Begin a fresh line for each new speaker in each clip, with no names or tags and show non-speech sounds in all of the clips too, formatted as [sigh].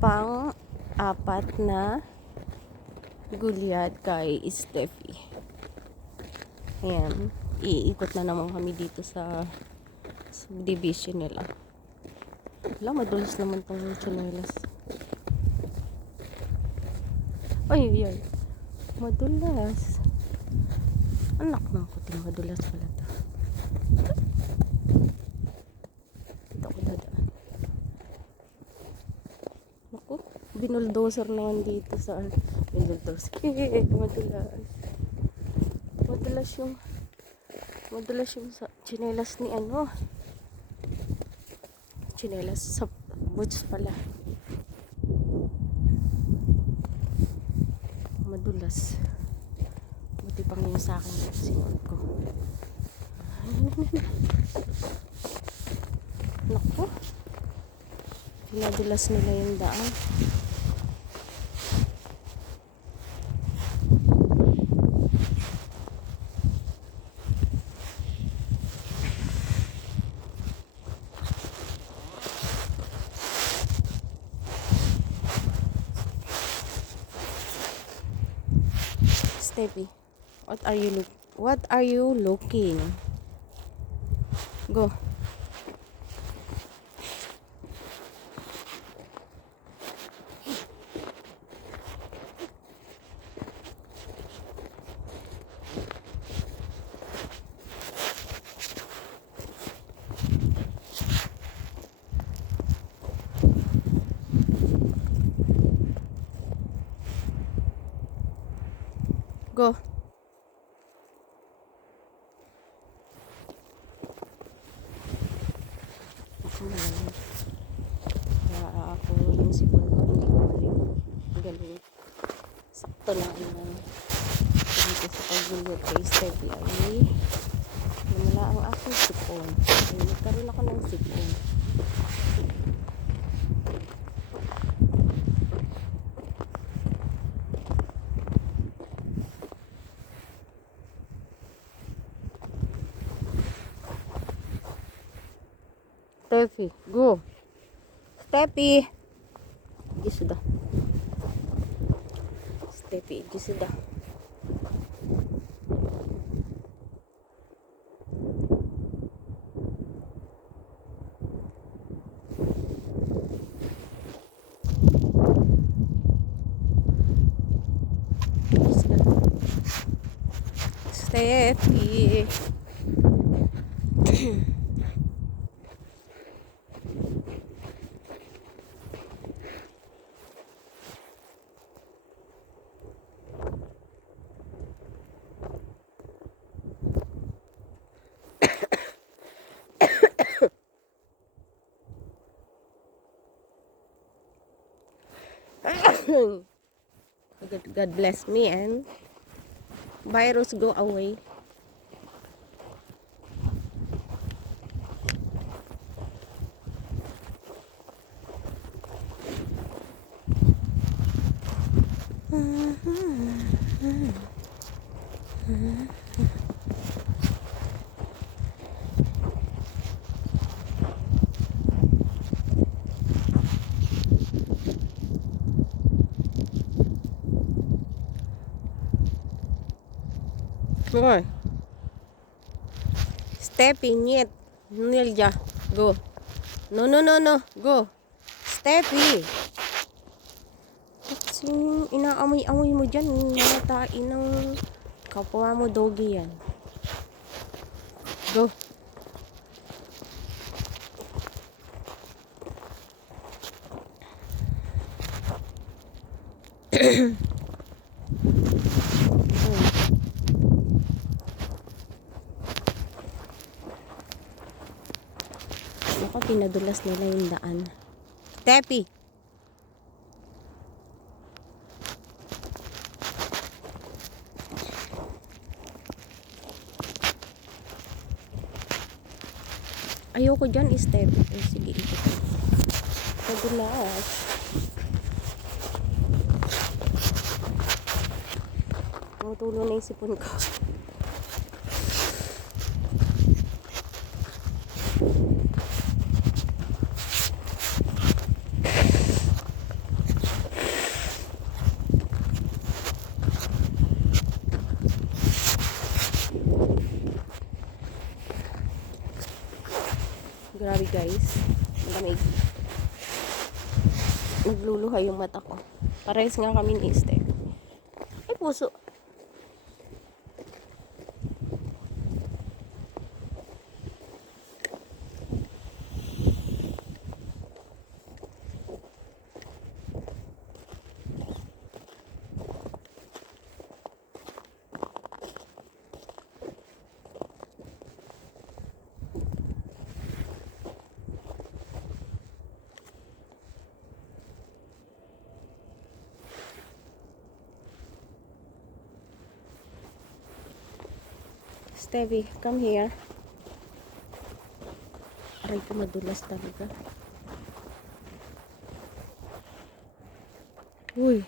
pang apat na gulyat kay Steffi. Ayan. Iikot na naman kami dito sa subdivision nila. Wala, madulas naman tong chanelas. Ay, ay, ay. Madulas. Anak ng kuting madulas pala to. Dito ako dadaan. Naku, binuldoser naman dito sa binuldoser. [laughs] madulas. Madulas yung madulas yung sa chinelas ni ano. Chinelas sa boots pala. Madulas. Buti pang yung sa akin yung sinuot ko. [laughs] Naku. Pinadulas nila yung daan. Stevie, what are you look? What are you looking? Go. Ako naman. Kaya ako yung sipon ko, hindi ko galing. Galing. Sakto lang na dito sa pagbulot kay Stevie ay namala ang aking sipon. Nagkaroon ako ng sipon. Steffi, go. Steffi. Igi sudah. Steffi, igi sudah. Sudah. Steffi. [clears throat] [coughs] God, God bless me and virus go away. Mm-hmm. Mm-hmm. Mm-hmm. Go. Steffi, нет. Нельзя. Go. No, no, no, no. Go. Steffi. Kasi yung inaamoy-amoy mo dyan, namatain ng kapwa mo doggy yan. Go. Ako, Pinadulas nila yung daan. Tepi! Ayoko dyan, step. Eh, sige, ikot. Padulas. Tumutulo na yung sipon ko. Grabe guys. Ang lamig. Nagluluha yung mata ko. Parehas nga kami ni Este. Ay puso. Stevie, come here. Aray ko madulas talaga. Uy.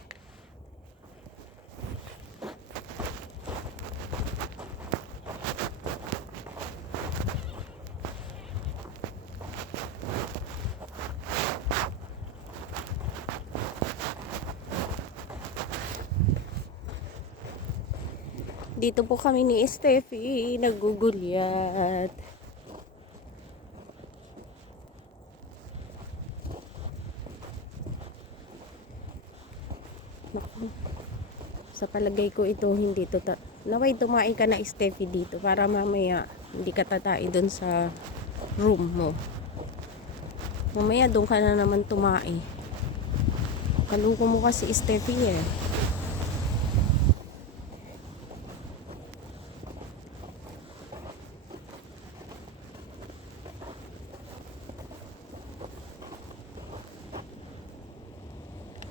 Dito po kami ni Steffi, nagugulyat. Naku. Sa palagay ko ito hindi to Naway tumae ka na Steffi dito para mamaya hindi ka tatai doon sa room mo. Mamaya doon ka na naman tumae. Kaluko mo kasi Steffi eh.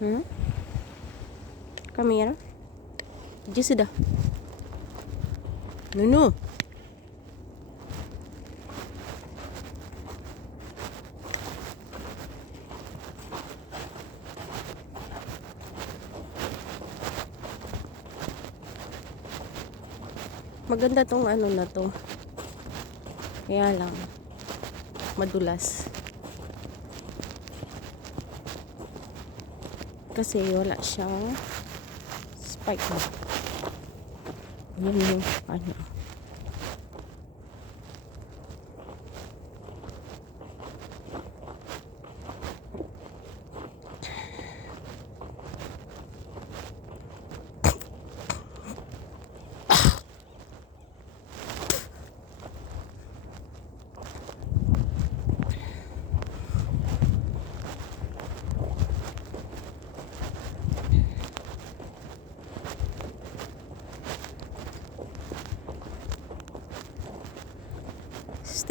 Hmm? Kamera? Diyan sudah. Nuno. Maganda tong ano na to. Kaya lang madulas. Kasi wala siyang spike na. Yun yung ano.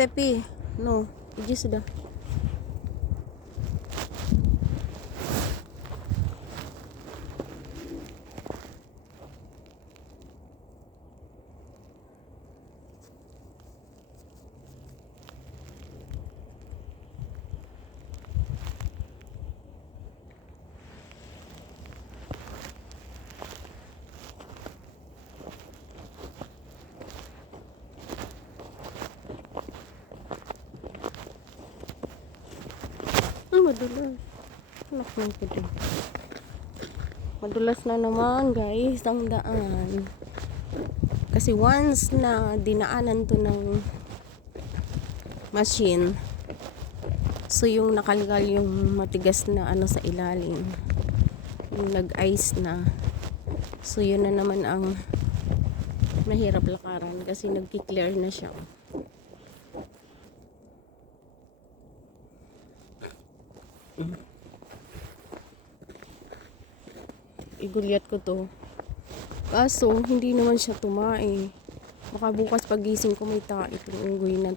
Steffi, no, Iji sudah. Ay, madulas. Anak ng puti. Madulas na naman, guys, ang daan. Kasi once na dinaanan to ng machine, so yung nakalgal yung matigas na ano sa ilalim, yung nag-ice na, so yun na naman ang mahirap lakaran kasi nagki-clear na siya. Igulyat ko to. Kaso, hindi naman siya tumae. Baka bukas pagising ko may tae itong unggoy na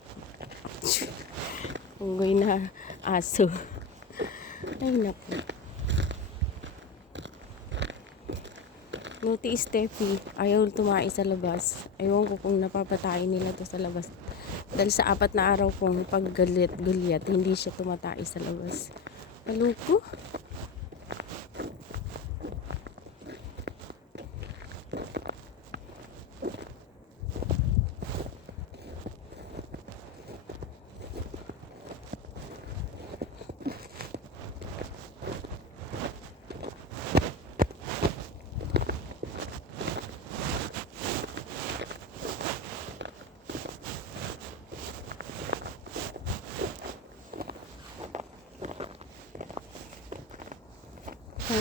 [laughs] unggoy na aso. Ay, naku. Nuti Steffi, ayaw tumae sa labas. Ayaw ko kung napapatay nila to sa labas. Dahil sa apat na araw kong paggalit-gulyat, hindi siya tumatay sa labas. луку.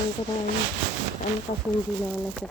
Na ano, ano kasi hindi na ako nasa